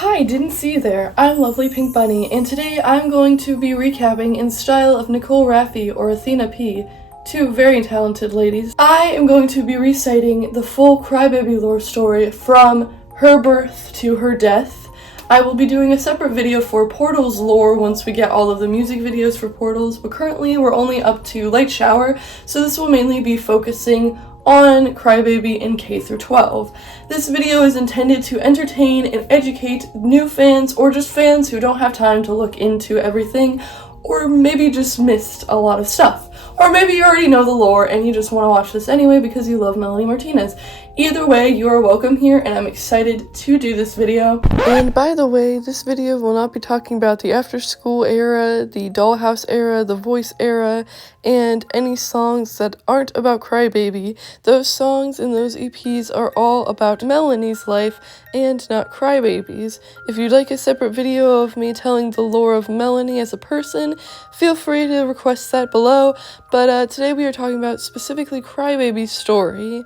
hi, didn't see you there. I'm Lovely Pink Bunny, and today I'm going to be recapping in style of Nicole Raffi or Athena P, two very talented ladies. I am going to be reciting the full Crybaby lore story from her birth to her death. I will be doing a separate video for Portal's lore once we get all of the music videos for Portals, but currently we're only up to Light Shower, so this will mainly be focusing on Crybaby in K-12. This video is intended to entertain and educate new fans or just fans who don't have time to look into everything, or maybe just missed a lot of stuff. Or maybe you already know the lore and you just want to watch this anyway because you love Melanie Martinez. Either way, you are welcome here and I'm excited to do this video. And by the way, this video will not be talking about the after school era, the dollhouse era, the voice era, and any songs that aren't about Crybaby. Those songs and those EPs are all about Melanie's life and not Crybaby's. If you'd like a separate video of me telling the lore of Melanie as a person, feel free to request that below, but today we are talking about specifically Crybaby's story.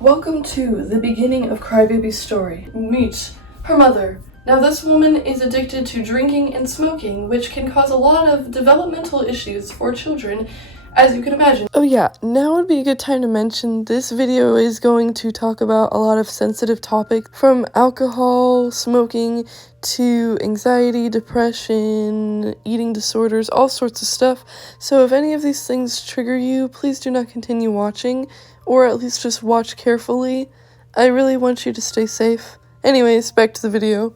Welcome to the beginning of Crybaby's story. Meet her mother. Now this woman is addicted to drinking and smoking, which can cause a lot of developmental issues for children, as you can imagine. Oh yeah, now would be a good time to mention this video is going to talk about a lot of sensitive topics, from alcohol, smoking, to anxiety, depression, eating disorders, all sorts of stuff. So if any of these things trigger you, please do not continue watching, or at least just watch carefully. I really want you to stay safe. Anyways, back to the video.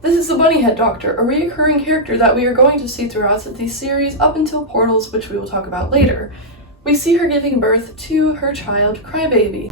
This is the Bunny Head Doctor, a reoccurring character that we are going to see throughout the series up until Portals, which we will talk about later. We see her giving birth to her child, Crybaby.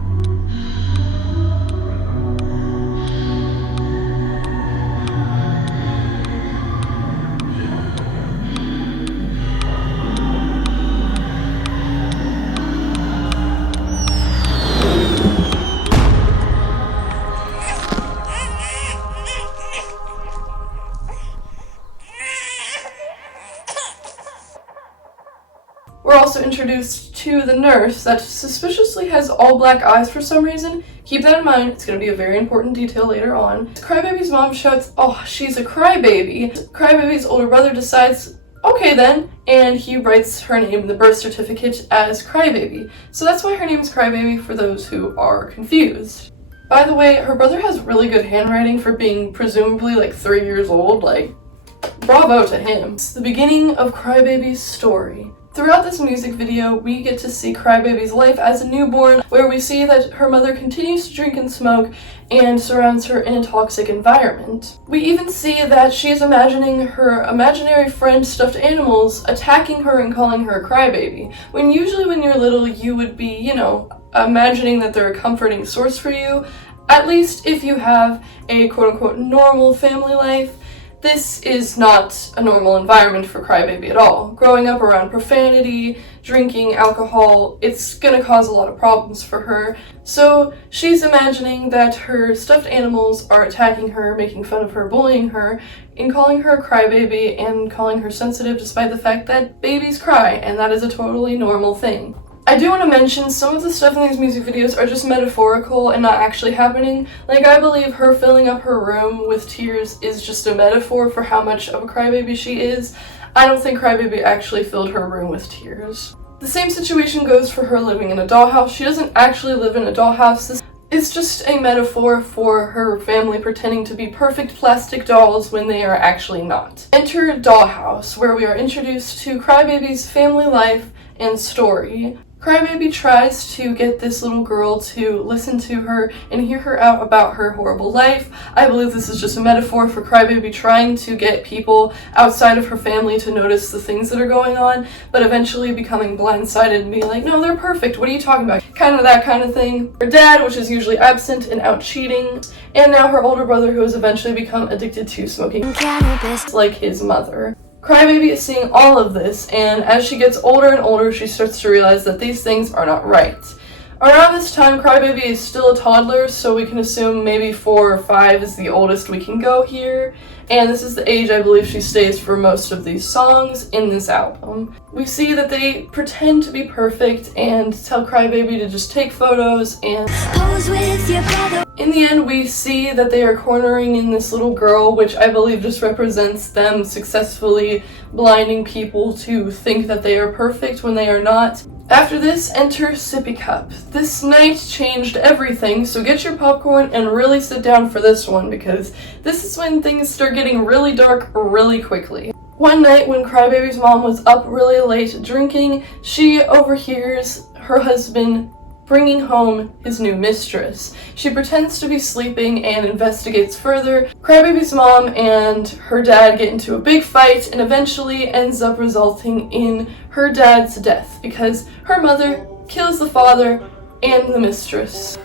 We're also introduced to the nurse that suspiciously has all black eyes for some reason. Keep that in mind, it's going to be a very important detail later on. Crybaby's mom shouts, "Oh, she's a crybaby." Crybaby's older brother decides, okay then, and he writes her name in the birth certificate as Crybaby. So that's why her name is Crybaby, for those who are confused. By the way, her brother has really good handwriting for being presumably like 3 years old, like, bravo to him. It's the beginning of Crybaby's story. Throughout this music video, we get to see Crybaby's life as a newborn, where we see that her mother continues to drink and smoke and surrounds her in a toxic environment. We even see that she is imagining her imaginary friend stuffed animals attacking her and calling her a crybaby, when usually when you're little you would be, you know, imagining that they're a comforting source for you, at least if you have a quote-unquote normal family life. This is not a normal environment for Crybaby at all. Growing up around profanity, drinking, alcohol, it's gonna cause a lot of problems for her. So she's imagining that her stuffed animals are attacking her, making fun of her, bullying her, and calling her a crybaby and calling her sensitive despite the fact that babies cry, and that is a totally normal thing. I do want to mention some of the stuff in these music videos are just metaphorical and not actually happening. Like, I believe her filling up her room with tears is just a metaphor for how much of a crybaby she is. I don't think Crybaby actually filled her room with tears. The same situation goes for her living in a dollhouse. She doesn't actually live in a dollhouse. This is just a metaphor for her family pretending to be perfect plastic dolls when they are actually not. Enter Dollhouse, where we are introduced to Crybaby's family life and story. Crybaby tries to get this little girl to listen to her and hear her out about her horrible life. I believe this is just a metaphor for Crybaby trying to get people outside of her family to notice the things that are going on, but eventually becoming blindsided and being like, no, they're perfect, what are you talking about? Kind of that kind of thing. Her dad, which is usually absent and out cheating, and now her older brother, who has eventually become addicted to smoking cannabis like his mother. Crybaby is seeing all of this, and as she gets older and older, she starts to realize that these things are not right. Around this time, Crybaby is still a toddler, so we can assume maybe 4 or 5 is the oldest we can go here. And this is the age I believe she stays for most of these songs in this album. We see that they pretend to be perfect and tell Crybaby to just take photos and pose with your brother. In the end, we see that they are cornering in this little girl, which I believe just represents them successfully blinding people to think that they are perfect when they are not. After this, enter Sippy Cup. This night changed everything, so get your popcorn and really sit down for this one, because this is when things start getting really dark really quickly. One night when Crybaby's mom was up really late drinking, she overhears her husband bringing home his new mistress. She pretends to be sleeping and investigates further. Crybaby's mom and her dad get into a big fight and eventually ends up resulting in her dad's death because her mother kills the father and the mistress.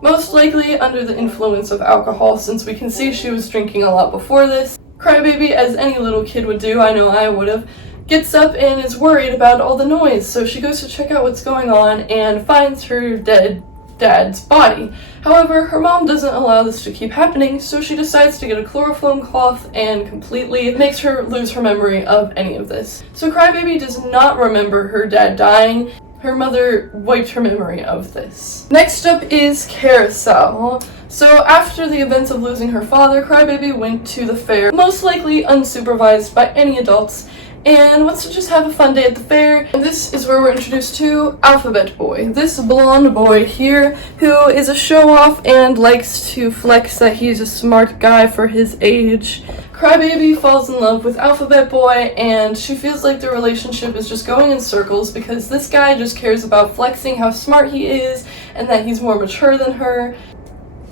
Most likely under the influence of alcohol, since we can see she was drinking a lot before this. Crybaby, as any little kid would do, I know I would have, gets up and is worried about all the noise, so she goes to check out what's going on and finds her dead dad's body. However, her mom doesn't allow this to keep happening, so she decides to get a chloroform cloth and completely makes her lose her memory of any of this. So Crybaby does not remember her dad dying. Her mother wiped her memory of this. Next up is Carousel. So after the events of losing her father, Crybaby went to the fair, most likely unsupervised by any adults, and wants to just have a fun day at the fair. And this is where we're introduced to Alphabet Boy, this blonde boy here who is a show-off and likes to flex that he's a smart guy for his age. Crybaby falls in love with Alphabet Boy, and she feels like the relationship is just going in circles because this guy just cares about flexing how smart he is and that he's more mature than her.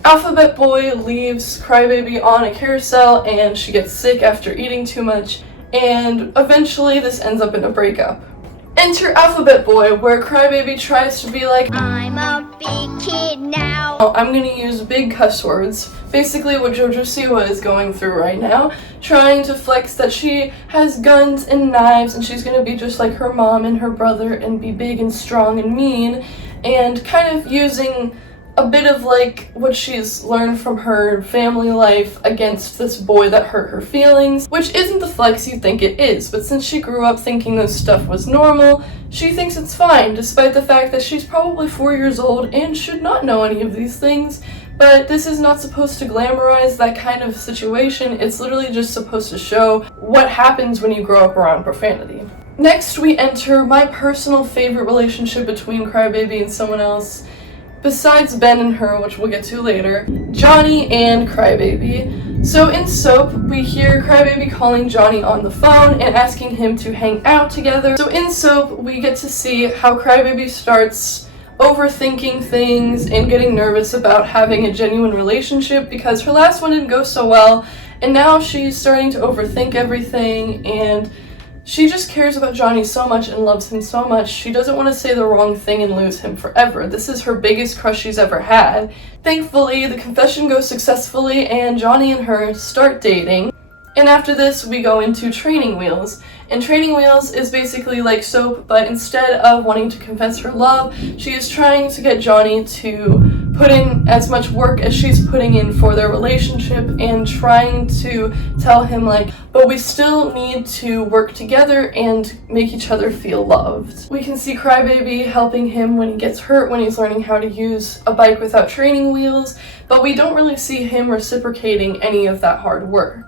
Alphabet Boy leaves Crybaby on a carousel and she gets sick after eating too much, and eventually this ends up in a breakup. Enter Alphabet Boy, where Crybaby tries to be like, I'm a big kid now. I'm gonna use big cuss words. Basically what JoJo Siwa is going through right now, trying to flex that she has guns and knives and she's gonna be just like her mom and her brother and be big and strong and mean, and kind of using a bit of like what she's learned from her family life against this boy that hurt her feelings, which isn't the flex you think it is, but since she grew up thinking this stuff was normal, she thinks it's fine, despite the fact that she's probably 4 years old and should not know any of these things. But this is not supposed to glamorize that kind of situation, it's literally just supposed to show what happens when you grow up around profanity. Next we enter my personal favorite relationship between Crybaby and someone else, besides Ben and her, which we'll get to later, Johnny and Crybaby. So in Soap, we hear Crybaby calling Johnny on the phone and asking him to hang out together. So in Soap, we get to see how Crybaby starts overthinking things and getting nervous about having a genuine relationship because her last one didn't go so well, and now she's starting to overthink everything, and she just cares about Johnny so much and loves him so much, she doesn't want to say the wrong thing and lose him forever. This is her biggest crush she's ever had. Thankfully, the confession goes successfully and Johnny and her start dating. And after this, we go into Training Wheels. And Training Wheels is basically like Soap, but instead of wanting to confess her love, she is trying to get Johnny to put in as much work as she's putting in for their relationship and trying to tell him like, but we still need to work together and make each other feel loved. We can see Crybaby helping him when he gets hurt, when he's learning how to use a bike without training wheels, but we don't really see him reciprocating any of that hard work.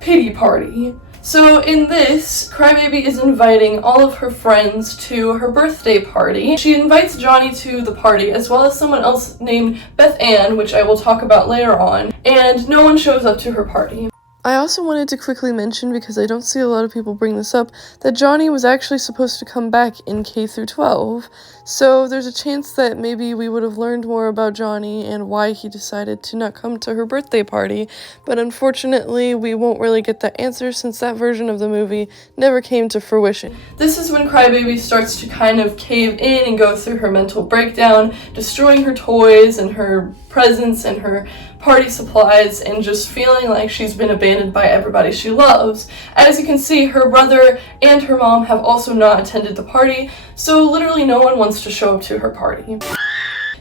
Pity party. So in this, Crybaby is inviting all of her friends to her birthday party. She invites Johnny to the party, as well as someone else named Beth Ann, which I will talk about later on, and no one shows up to her party. I also wanted to quickly mention, because I don't see a lot of people bring this up, that Johnny was actually supposed to come back in K-12, so there's a chance that maybe we would have learned more about Johnny and why he decided to not come to her birthday party, but unfortunately we won't really get that answer since that version of the movie never came to fruition. This is when Crybaby starts to kind of cave in and go through her mental breakdown, destroying her toys and her presents and her party supplies, and just feeling like she's been abandoned by everybody she loves. As you can see, her brother and her mom have also not attended the party, so literally no one wants to show up to her party.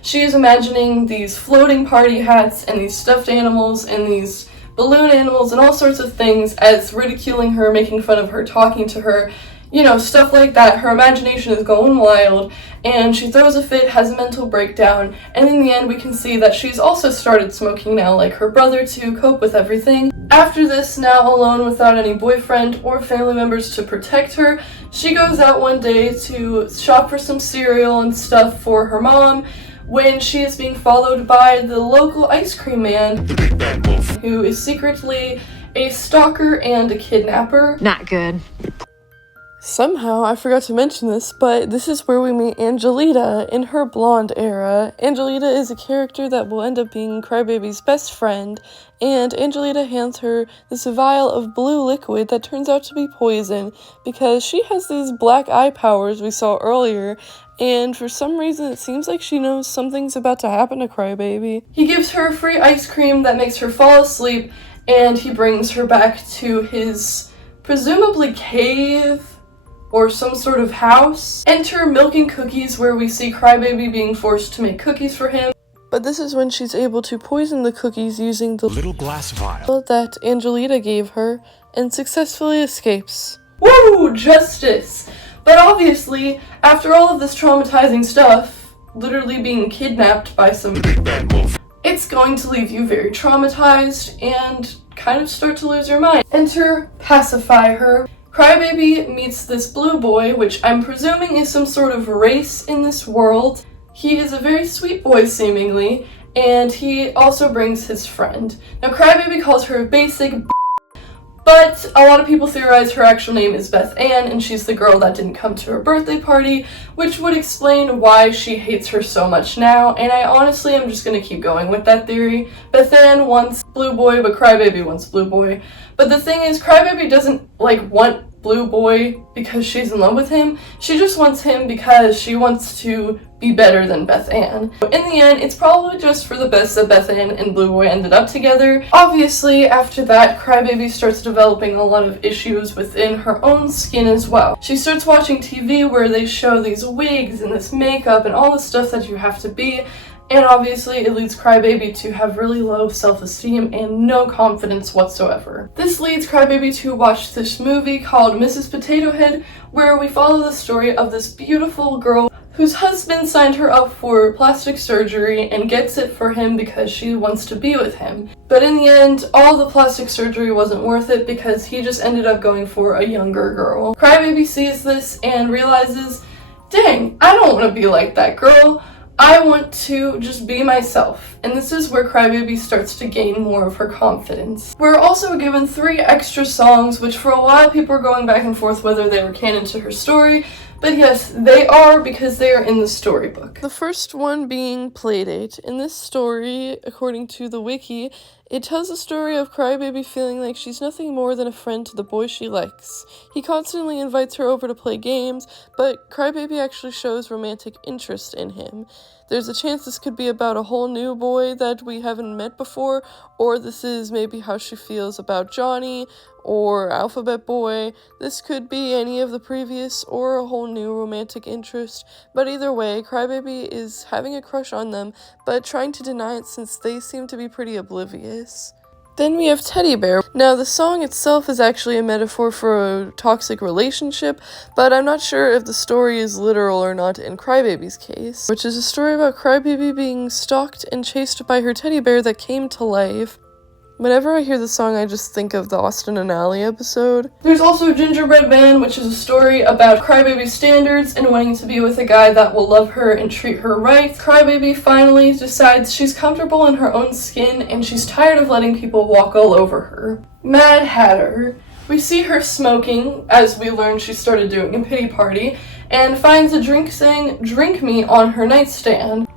She is imagining these floating party hats and these stuffed animals and these balloon animals and all sorts of things as ridiculing her, making fun of her, talking to her, you know, stuff like that. Her imagination is going wild, and she throws a fit, has a mental breakdown, and in the end we can see that she's also started smoking now, like her brother, to cope with everything. After this, now alone without any boyfriend or family members to protect her, she goes out one day to shop for some cereal and stuff for her mom, when she is being followed by the local ice cream man, who is secretly a stalker and a kidnapper. Not good. Somehow, I forgot to mention this, but this is where we meet Angelita in her blonde era. Angelita is a character that will end up being Crybaby's best friend, and Angelita hands her this vial of blue liquid that turns out to be poison, because she has these black eye powers we saw earlier, and for some reason it seems like she knows something's about to happen to Crybaby. He gives her free ice cream that makes her fall asleep, and he brings her back to his presumably cave or some sort of house. Enter milking cookies, where we see Crybaby being forced to make cookies for him. But this is when she's able to poison the cookies using the little glass vial that Angelita gave her, and successfully escapes. Woo! Justice! But obviously, after all of this traumatizing stuff, literally being kidnapped by some big bad wolf, it's going to leave you very traumatized and kind of start to lose your mind. Enter Pacify Her. Crybaby meets this blue boy, which I'm presuming is some sort of race in this world. He is a very sweet boy, seemingly, and he also brings his friend. Now, Crybaby calls her a basic but a lot of people theorize her actual name is Beth Ann, and she's the girl that didn't come to her birthday party, which would explain why she hates her so much now, and I honestly am just gonna keep going with that theory. Beth Ann wants Blue Boy, but Crybaby wants Blue Boy. But the thing is, Crybaby doesn't, want Blue Boy because she's in love with him. She just wants him because she wants to be better than Beth Ann. In the end, it's probably just for the best that Beth Ann and Blue Boy ended up together. Obviously, after that, Crybaby starts developing a lot of issues within her own skin as well. She starts watching TV where they show these wigs and this makeup and all the stuff that you have to be, and obviously it leads Crybaby to have really low self-esteem and no confidence whatsoever. This leads Crybaby to watch this movie called Mrs. Potato Head, where we follow the story of this beautiful girl whose husband signed her up for plastic surgery and gets it for him because she wants to be with him. But in the end, all the plastic surgery wasn't worth it because he just ended up going for a younger girl. Crybaby sees this and realizes, dang, I don't want to be like that girl. I want to just be myself, and this is where Crybaby starts to gain more of her confidence. We're also given 3 extra songs, which for a while people were going back and forth whether they were canon to her story, but yes, they are because they are in the storybook. The first one being Playdate. In this story, according to the wiki, it tells the story of Crybaby feeling like she's nothing more than a friend to the boy she likes. He constantly invites her over to play games, but Crybaby actually shows romantic interest in him. There's a chance this could be about a whole new boy that we haven't met before, or this is maybe how she feels about Johnny or Alphabet Boy. This could be any of the previous or a whole new romantic interest, but either way, Crybaby is having a crush on them, but trying to deny it since they seem to be pretty oblivious. Then we have Teddy Bear. Now, the song itself is actually a metaphor for a toxic relationship, but I'm not sure if the story is literal or not in Crybaby's case, which is a story about Crybaby being stalked and chased by her teddy bear that came to life. Whenever I hear the song, I just think of the Austin and Ally episode. There's also Gingerbread Man, which is a story about Crybaby's standards and wanting to be with a guy that will love her and treat her right. Crybaby finally decides she's comfortable in her own skin and she's tired of letting people walk all over her. Mad Hatter. We see her smoking, as we learn she started doing a pity party, and finds a drink saying, "Drink me," on her nightstand.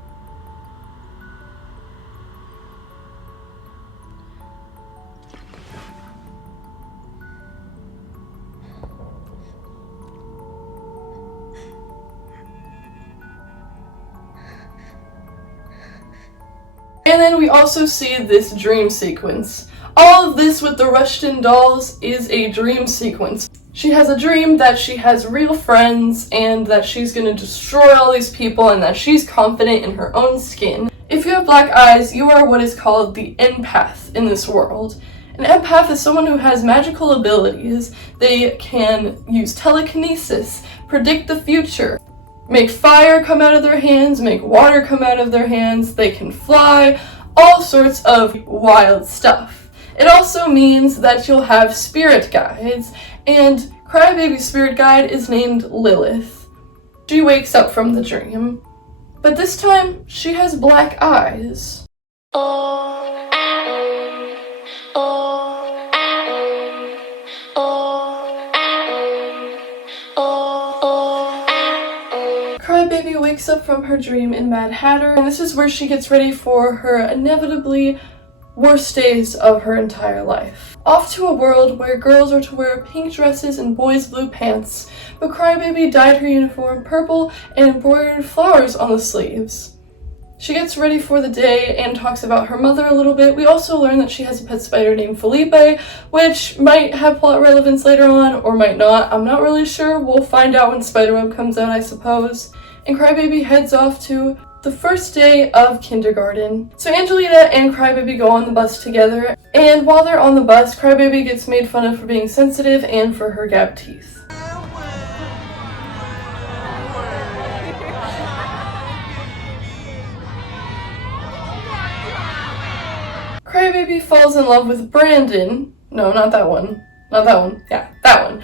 And then we also see this dream sequence. All of this with the Rushton dolls is a dream sequence. She has a dream that she has real friends and that she's gonna destroy all these people and that she's confident in her own skin. If you have black eyes, you are what is called the empath in this world. An empath is someone who has magical abilities. They can use telekinesis, predict the future, make fire come out of their hands, make water come out of their hands, they can fly, all sorts of wild stuff. It also means that you'll have spirit guides, and Crybaby's spirit guide is named Lilith. She wakes up from the dream, but this time she has black eyes. Crybaby wakes up from her dream in Mad Hatter, and this is where she gets ready for her inevitably worst days of her entire life. Off to a world where girls are to wear pink dresses and boys blue pants, but Crybaby dyed her uniform purple and embroidered flowers on the sleeves. She gets ready for the day and talks about her mother a little bit. We also learn that she has a pet spider named Felipe, which might have plot relevance later on, or might not. I'm not really sure. We'll find out when Spiderweb comes out, I suppose. And Crybaby heads off to the first day of kindergarten. So Angelita and Crybaby go on the bus together, and while they're on the bus, Crybaby gets made fun of for being sensitive and for her gap teeth. Crybaby falls in love with Brandon. No, not that one. Not that one. Yeah, that one.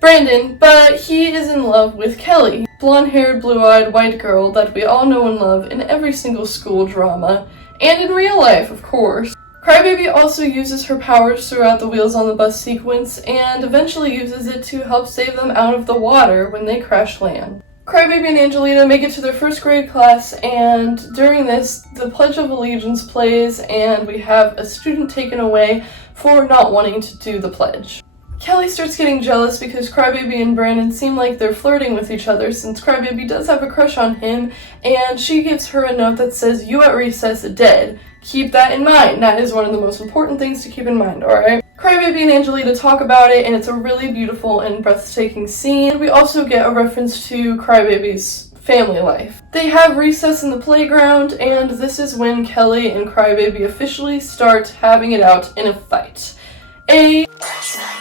Brandon, but he is in love with Kelly, blonde-haired, blue-eyed white girl that we all know and love in every single school drama, and in real life, of course. Crybaby also uses her powers throughout the Wheels on the Bus sequence, and eventually uses it to help save them out of the water when they crash land. Crybaby and Angelita make it to their first grade class, and during this, the Pledge of Allegiance plays, and we have a student taken away for not wanting to do the pledge. Kelly starts getting jealous because Crybaby and Brandon seem like they're flirting with each other, since Crybaby does have a crush on him, and she gives her a note that says, "You at recess, dead." Keep that in mind. That is one of the most important things to keep in mind, alright? Crybaby and Angelita talk about it, and it's a really beautiful and breathtaking scene. We also get a reference to Crybaby's family life. They have recess in the playground, and this is when Kelly and Crybaby officially start having it out in a fight.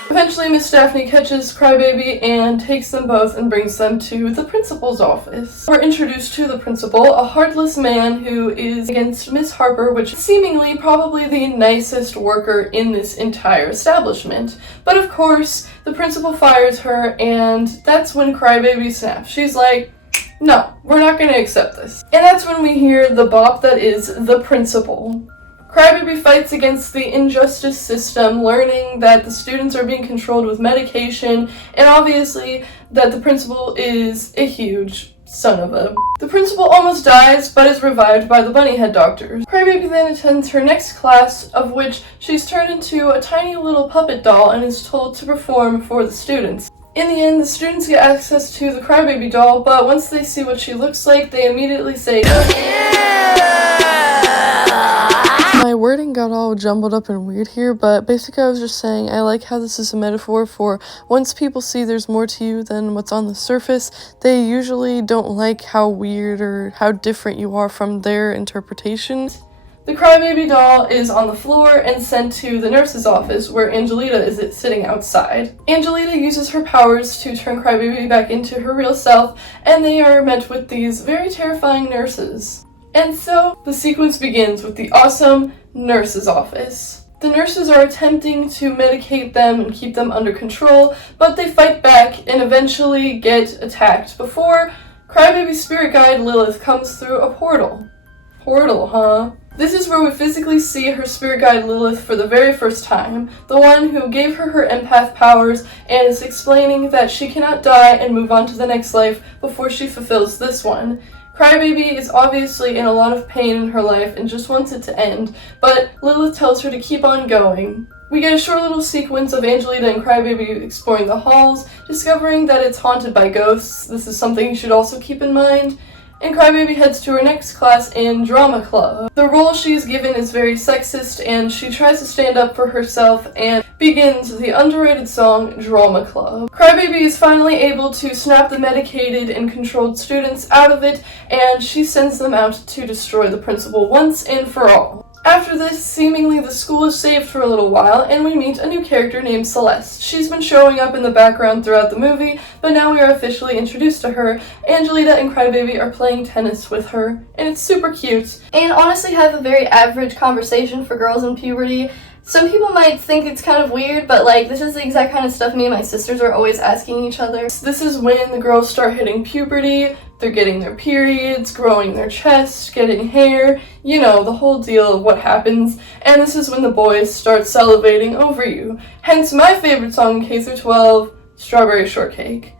Eventually, Miss Daphne catches Crybaby and takes them both and brings them to the principal's office. We're introduced to the principal, a heartless man who is against Miss Harper, which is seemingly probably the nicest worker in this entire establishment. But of course, the principal fires her, and that's when Crybaby snaps. She's like, "No, we're not going to accept this." And that's when we hear the bop that is the principal. Crybaby fights against the injustice system, learning that the students are being controlled with medication, and obviously that the principal is a huge son of a... The principal almost dies, but is revived by the bunny head doctors. Crybaby then attends her next class, of which she's turned into a tiny little puppet doll and is told to perform for the students. In the end, the students get access to the Crybaby doll, but once they see what she looks like, they immediately say, My wording got all jumbled up and weird here, but basically I was just saying I like how this is a metaphor for once people see there's more to you than what's on the surface, they usually don't like how weird or how different you are from their interpretation. The Crybaby doll is on the floor and sent to the nurse's office where Angelita is sitting outside. Angelita uses her powers to turn Crybaby back into her real self, and they are met with these very terrifying nurses. And so, the sequence begins with the awesome nurse's office. The nurses are attempting to medicate them and keep them under control, but they fight back and eventually get attacked before Crybaby's spirit guide Lilith comes through a portal. Portal, huh? This is where we physically see her spirit guide Lilith for the very first time, the one who gave her empath powers and is explaining that she cannot die and move on to the next life before she fulfills this one. Crybaby is obviously in a lot of pain in her life and just wants it to end, but Lilith tells her to keep on going. We get a short little sequence of Angelita and Crybaby exploring the halls, discovering that it's haunted by ghosts. This is something you should also keep in mind. And Crybaby heads to her next class in drama club. The role she's given is very sexist, and she tries to stand up for herself and begins the underrated song Drama Club. Crybaby is finally able to snap the medicated and controlled students out of it, and she sends them out to destroy the principal once and for all. After this, seemingly the school is saved for a little while, and we meet a new character named Celeste. She's been showing up in the background throughout the movie, but now we are officially introduced to her. Angelita and Crybaby are playing tennis with her, and it's super cute. And honestly have a very average conversation for girls in puberty. Some people might think it's kind of weird, but this is the exact kind of stuff me and my sisters are always asking each other. This is when the girls start hitting puberty. They're getting their periods, growing their chest, getting hair, you know, the whole deal of what happens. And this is when the boys start salivating over you. Hence my favorite song in K-12, Strawberry Shortcake.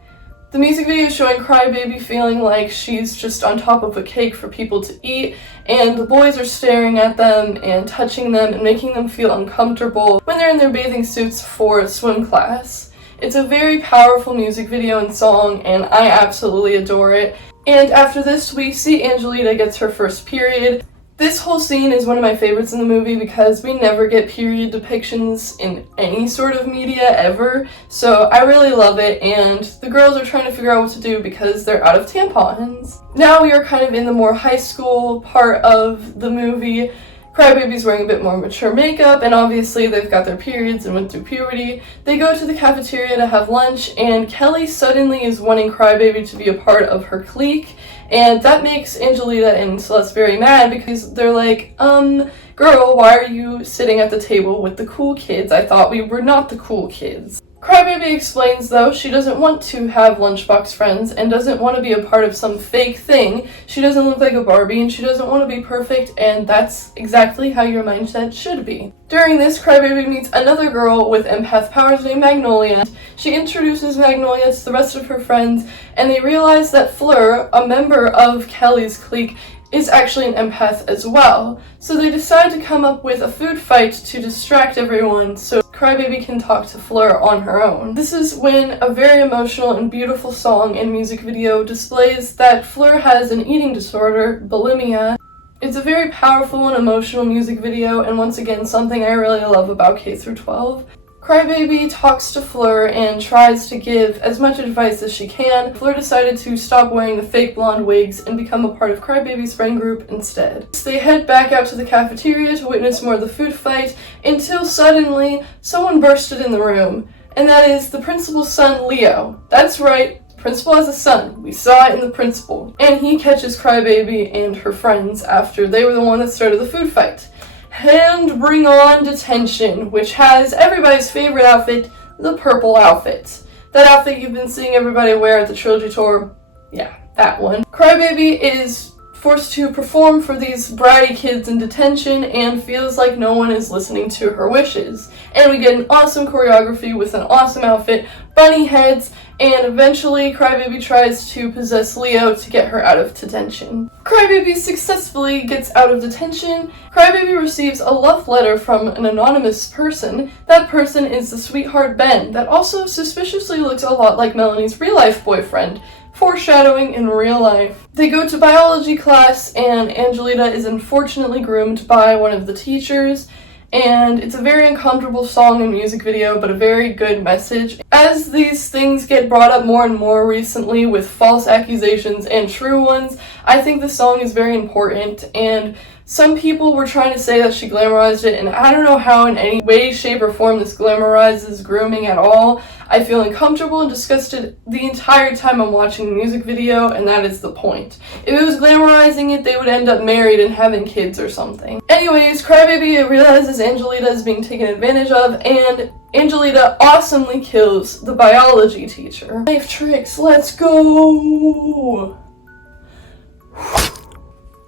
The music video is showing Crybaby feeling like she's just on top of a cake for people to eat, and the boys are staring at them and touching them and making them feel uncomfortable when they're in their bathing suits for swim class. It's a very powerful music video and song, and I absolutely adore it. And after this, we see Angelita gets her first period. This whole scene is one of my favorites in the movie because we never get period depictions in any sort of media ever, so I really love it, and the girls are trying to figure out what to do because they're out of tampons. Now we are kind of in the more high school part of the movie. Crybaby's wearing a bit more mature makeup, and obviously they've got their periods and went through puberty. They go to the cafeteria to have lunch, and Kelly suddenly is wanting Crybaby to be a part of her clique, and that makes Angelita and Celeste very mad because they're like, girl, why are you sitting at the table with the cool kids? I thought we were not the cool kids. Crybaby explains, though, she doesn't want to have lunchbox friends and doesn't want to be a part of some fake thing. She doesn't look like a Barbie and she doesn't want to be perfect, and that's exactly how your mindset should be. During this, Crybaby meets another girl with empath powers named Magnolia. She introduces Magnolia to the rest of her friends, and they realize that Fleur, a member of Kelly's clique, is actually an empath as well. So they decide to come up with a food fight to distract everyone so Crybaby can talk to Fleur on her own. This is when a very emotional and beautiful song and music video displays that Fleur has an eating disorder, bulimia. It's a very powerful and emotional music video, and once again something I really love about K-12. Crybaby talks to Fleur and tries to give as much advice as she can. Fleur decided to stop wearing the fake blonde wigs and become a part of Crybaby's friend group instead. So they head back out to the cafeteria to witness more of the food fight until suddenly someone bursted in the room, and that is the principal's son, Leo. That's right, the principal has a son. We saw it in the principal. And he catches Crybaby and her friends after they were the one that started the food fight. And bring on detention, which has everybody's favorite outfit, the purple outfit. That outfit you've been seeing everybody wear at the trilogy tour. Yeah, that one. Crybaby is forced to perform for these bratty kids in detention and feels like no one is listening to her wishes. And we get an awesome choreography with an awesome outfit, bunny heads, and eventually Crybaby tries to possess Leo to get her out of detention. Crybaby successfully gets out of detention. Crybaby receives a love letter from an anonymous person. That person is the sweetheart Ben, that also suspiciously looks a lot like Melanie's real-life boyfriend. Foreshadowing in real life. They go to biology class, and Angelita is unfortunately groomed by one of the teachers, and it's a very uncomfortable song and music video, but a very good message. As these things get brought up more and more recently with false accusations and true ones, I think the song is very important, and some people were trying to say that she glamorized it, and I don't know how in any way, shape, or form this glamorizes grooming at all. I feel uncomfortable and disgusted the entire time I'm watching the music video, and that is the point. If it was glamorizing it, they would end up married and having kids or something. Anyways, Crybaby realizes Angelita is being taken advantage of, and Angelita awesomely kills the biology teacher. Knife tricks, let's go!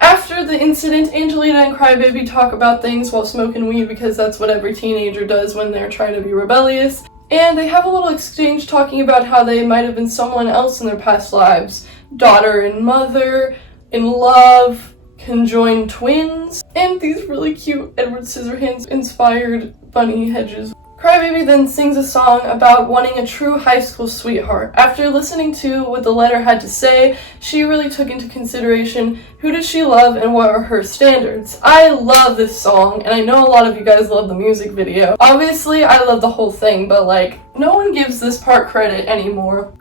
After After the incident, Angelina and Crybaby talk about things while smoking weed because that's what every teenager does when they're trying to be rebellious. And they have a little exchange talking about how they might have been someone else in their past lives. Daughter and mother, in love, conjoined twins, and these really cute Edward Scissorhands inspired bunny hedges. Crybaby then sings a song about wanting a true high school sweetheart. After listening to what the letter had to say, she really took into consideration who does she love and what are her standards. I love this song, and I know a lot of you guys love the music video. Obviously, I love the whole thing, but like, no one gives this part credit anymore.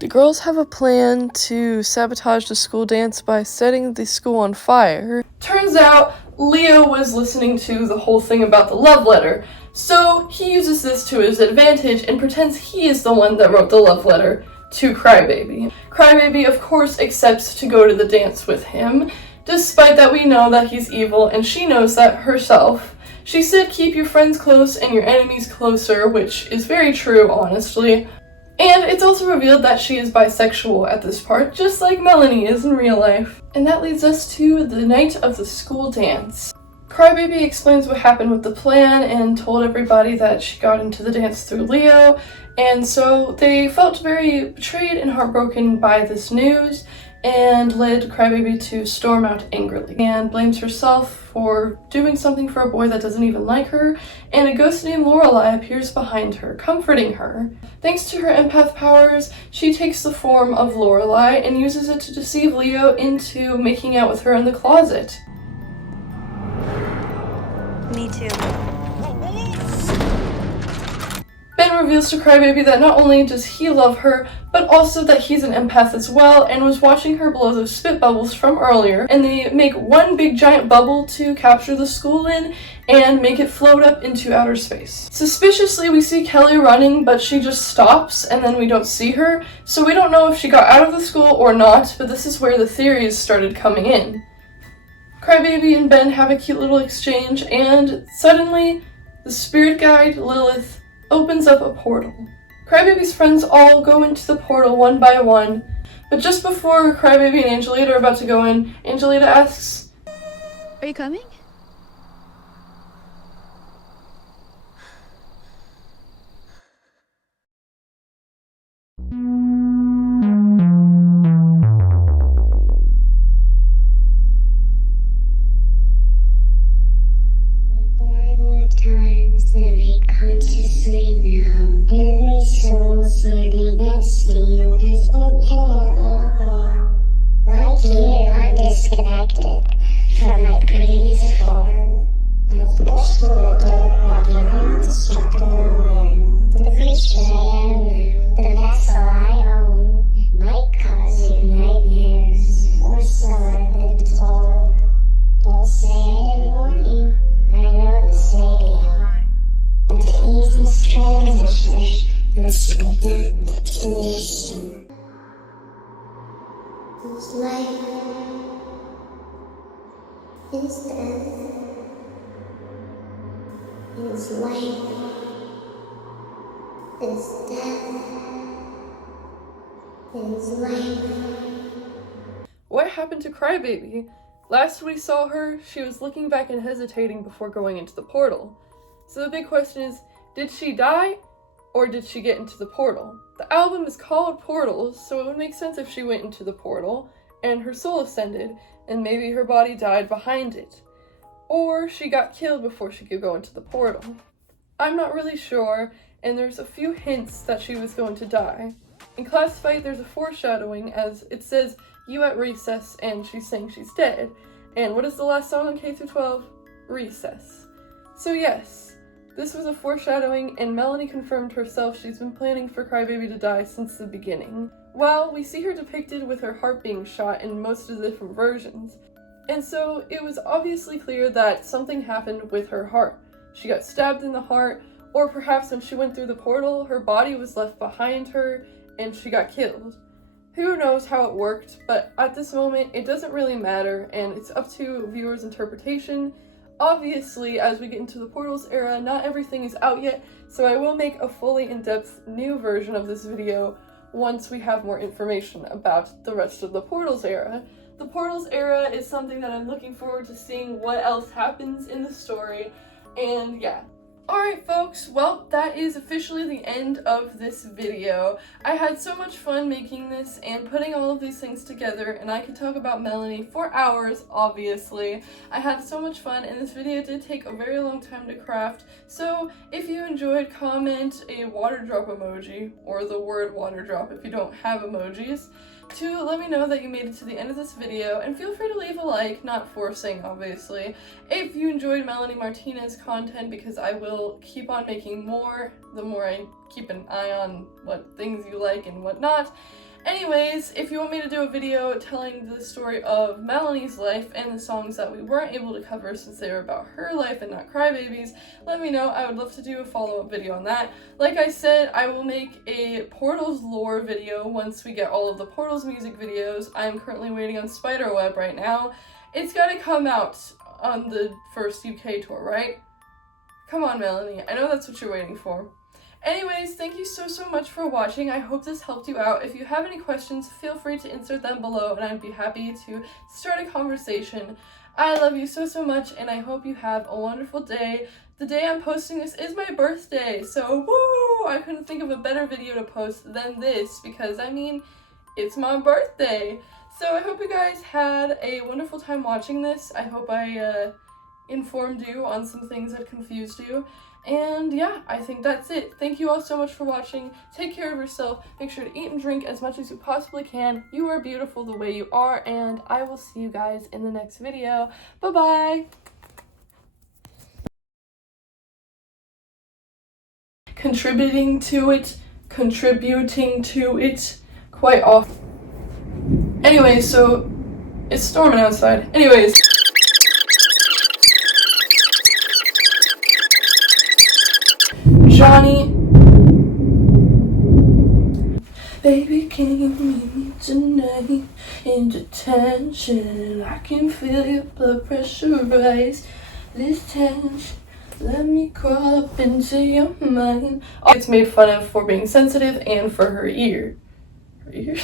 The girls have a plan to sabotage the school dance by setting the school on fire. Turns out, Leo was listening to the whole thing about the love letter. So he uses this to his advantage and pretends he is the one that wrote the love letter to Crybaby. Crybaby, of course, accepts to go to the dance with him, despite that we know that he's evil and she knows that herself. She said keep your friends close and your enemies closer, which is very true, honestly. And it's also revealed that she is bisexual at this part, just like Melanie is in real life. And that leads us to the night of the school dance. Crybaby explains what happened with the plan and told everybody that she got into the dance through Leo, and so they felt very betrayed and heartbroken by this news and led Crybaby to storm out angrily and blames herself for doing something for a boy that doesn't even like her, and a ghost named Lorelei appears behind her, comforting her. Thanks to her empath powers, she takes the form of Lorelei and uses it to deceive Leo into making out with her in the closet. Me too. Ben reveals to Crybaby that not only does he love her, but also that he's an empath as well and was watching her blow those spit bubbles from earlier, and they make one big giant bubble to capture the school in and make it float up into outer space. Suspiciously, we see Kelly running, but she just stops and then we don't see her, so we don't know if she got out of the school or not, but this is where the theories started coming in. Crybaby and Ben have a cute little exchange, and suddenly, the spirit guide, Lilith, opens up a portal. Crybaby's friends all go into the portal one by one, but just before Crybaby and Angelita are about to go in, Angelita asks, Are you coming? Times that I consciously know every soul standing next to you is okay. Right here, I'm disconnected from my previous form. Especially the dead body destructive alarm. The creature I am, the vessel I own, might cause you nightmares, or so I've been told. Don't say it in warning. I know the saying, but the easiest transition must be done to listen. Is life, is death, is life, is death, is life. what happened to Crybaby? Last we saw her, she was looking back and hesitating before going into the portal. So the big question is, did she die, or did she get into the portal? The album is called Portals, so it would make sense if she went into the portal, and her soul ascended, and maybe her body died behind it. Or she got killed before she could go into the portal. I'm not really sure, and there's a few hints that she was going to die. In Classified, there's a foreshadowing, as it says, "You at recess," and she's saying she's dead. And what is the last song in K-12? Recess. So yes, this was a foreshadowing, and Melanie confirmed herself she's been planning for Crybaby to die since the beginning. Well, we see her depicted with her heart being shot in most of the different versions, and so it was obviously clear that something happened with her heart. She got stabbed in the heart, or perhaps when she went through the portal, her body was left behind her, and she got killed. Who knows how it worked, but at this moment, it doesn't really matter, and it's up to viewers' interpretation. Obviously, as we get into the Portals era, not everything is out yet, so I will make a fully in-depth new version of this video once we have more information about the rest of the Portals era. The Portals era is something that I'm looking forward to seeing what else happens in the story, and yeah. Alright folks, well that is officially the end of this video. I had so much fun making this and putting all of these things together, and I could talk about Melanie for hours, obviously. I had so much fun, and this video did take a very long time to craft, so if you enjoyed, comment a water drop emoji, or the word water drop if you don't have emojis, to let me know that you made it to the end of this video, and feel free to leave a like, not forcing obviously, if you enjoyed Melanie Martinez content, because I will keep on making more the more I keep an eye on what things you like and what not. Anyways, if you want me to do a video telling the story of Melanie's life and the songs that we weren't able to cover since they were about her life and not Crybaby's, let me know. I would love to do a follow-up video on that. Like I said, I will make a Portals lore video once we get all of the Portals music videos. I am currently waiting on Spiderweb right now. It's gotta come out on the first UK tour, right? Come on, Melanie. I know that's what you're waiting for. Anyways, thank you so much for watching. I hope this helped you out. If you have any questions, feel free to insert them below, and I'd be happy to start a conversation. I love you so much, and I hope you have a wonderful day. The day I'm posting this is my birthday, so woo! I couldn't think of a better video to post than this, because, I mean, it's my birthday. So I hope you guys had a wonderful time watching this. I hope I informed you on some things that confused you. And yeah, I think that's it. Thank you all so much for watching. Take care of yourself. Make sure to eat and drink as much as you possibly can. You are beautiful the way you are, and I will see you guys in the next video. Bye-bye! Contributing to it, quite often. Anyway, so it's storming outside. Anyways. Johnny, baby, can you meet me tonight in detention? I can feel your blood pressure rise. This tension, let me crawl up into your mind. It's made fun of for being sensitive and for her ear. Her ear?